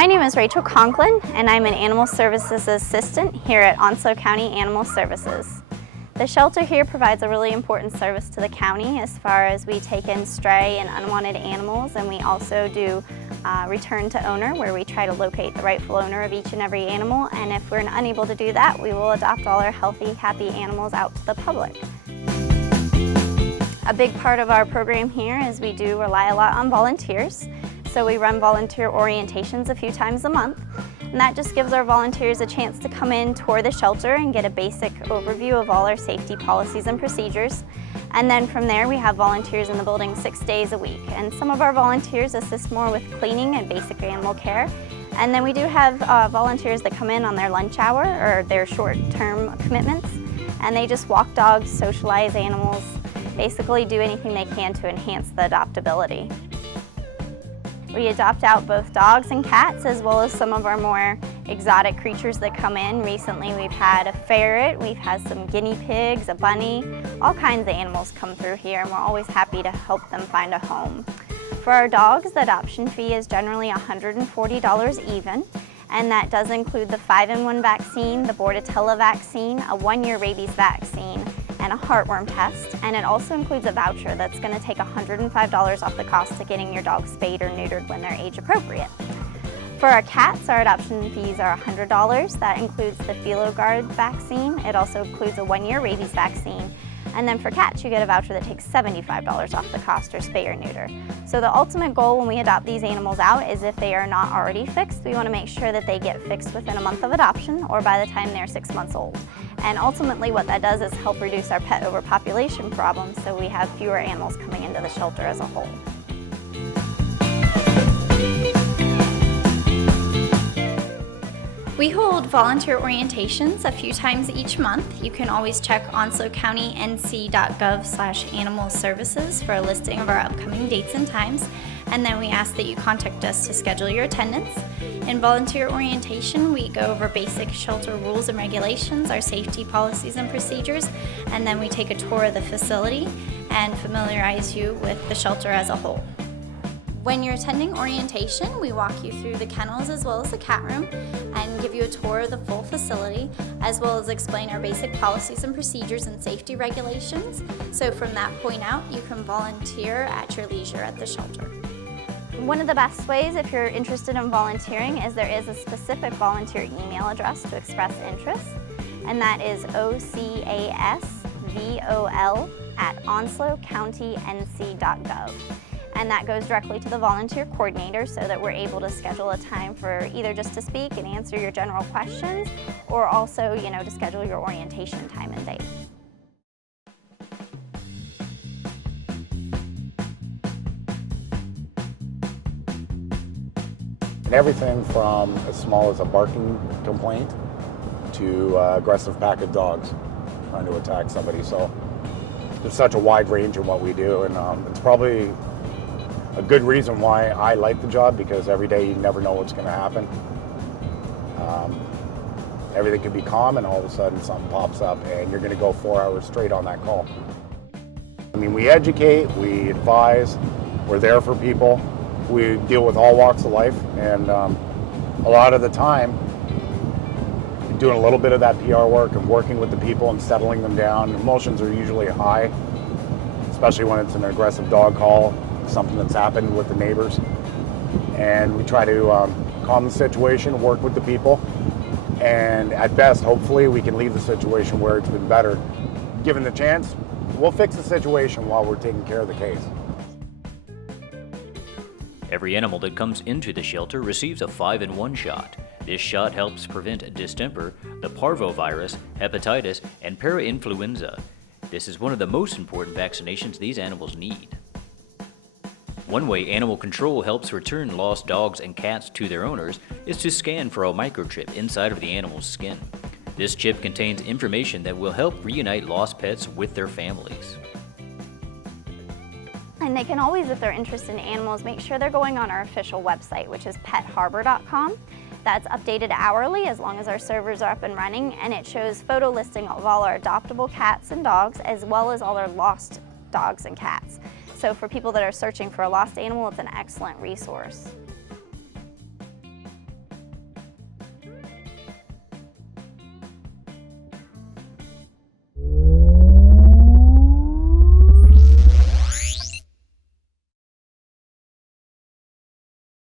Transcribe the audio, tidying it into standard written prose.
My name is Rachel Conklin, and I'm an Animal Services Assistant here at Onslow County Animal Services. The shelter here provides a really important service to the county as far as we take in stray and unwanted animals, and we also do return to owner, where we try to locate the rightful owner of each and every animal, and if we're unable to do that, we will adopt all our healthy, happy animals out to the public. A big part of our program here is we do rely a lot on volunteers. So we run volunteer orientations a few times a month, and that just gives our volunteers a chance to come in, tour the shelter, and get a basic overview of all our safety policies and procedures. And then from there, we have volunteers in the building 6 days a week. And some of our volunteers assist more with cleaning and basic animal care. And then we do have volunteers that come in on their lunch hour or their short-term commitments, and they just walk dogs, socialize animals, basically do anything they can to enhance the adoptability. We adopt out both dogs and cats, as well as some of our more exotic creatures that come in. Recently we've had a ferret, we've had some guinea pigs, a bunny, all kinds of animals come through here, and we're always happy to help them find a home. For our dogs, the adoption fee is generally $140 even, and that does include the 5-in-1 vaccine, the Bordetella vaccine, a 1-year rabies vaccine, and a heartworm test, and it also includes a voucher that's going to take $105 off the cost of getting your dog spayed or neutered when they're age appropriate. For our cats, our adoption fees are $100. That includes the PhiloGuard vaccine. It also includes a 1-year rabies vaccine. And then for cats, you get a voucher that takes $75 off the cost or spay or neuter. So the ultimate goal when we adopt these animals out is if they are not already fixed, we want to make sure that they get fixed within a month of adoption or by the time they're 6 months old. And ultimately what that does is help reduce our pet overpopulation problem, so we have fewer animals coming into the shelter as a whole. We hold volunteer orientations a few times each month. You can always check onslowcountync.gov/animal services for a listing of our upcoming dates and times, and then we ask that you contact us to schedule your attendance. In volunteer orientation, we go over basic shelter rules and regulations, our safety policies and procedures, and then we take a tour of the facility and familiarize you with the shelter as a whole. When you're attending orientation, we walk you through the kennels as well as the cat room and give you a tour of the full facility, as well as explain our basic policies and procedures and safety regulations. So from that point out, you can volunteer at your leisure at the shelter. One of the best ways, if you're interested in volunteering, is there is a specific volunteer email address to express interest, and that is ocasvol@onslowcountync.gov. And that goes directly to the volunteer coordinator so that we're able to schedule a time for either just to speak and answer your general questions, or also, to schedule your orientation time and date. And everything from as small as a barking complaint to aggressive pack of dogs trying to attack somebody. So there's such a wide range in what we do, and it's probably a good reason why I like the job, because every day you never know what's going to happen. Everything could be calm, and all of a sudden something pops up and you're going to go 4 hours straight on that call. I mean, we educate, we advise, we're there for people. We deal with all walks of life, and a lot of the time doing a little bit of that PR work and working with the people and settling them down. Emotions are usually high, especially when it's an aggressive dog call, something that's happened with the neighbors, and we try to calm the situation, work with the people, and at best, hopefully, we can leave the situation where it's been better. Given the chance, we'll fix the situation while we're taking care of the case. Every animal that comes into the shelter receives a 5-in-1 shot. This shot helps prevent distemper, the parvovirus, hepatitis, and parainfluenza. This is one of the most important vaccinations these animals need. One way animal control helps return lost dogs and cats to their owners is to scan for a microchip inside of the animal's skin. This chip contains information that will help reunite lost pets with their families. And they can always, if they're interested in animals, make sure they're going on our official website, which is petharbor.com. That's updated hourly as long as our servers are up and running, and it shows photo listing of all our adoptable cats and dogs, as well as all our lost dogs and cats. So for people that are searching for a lost animal, it's an excellent resource.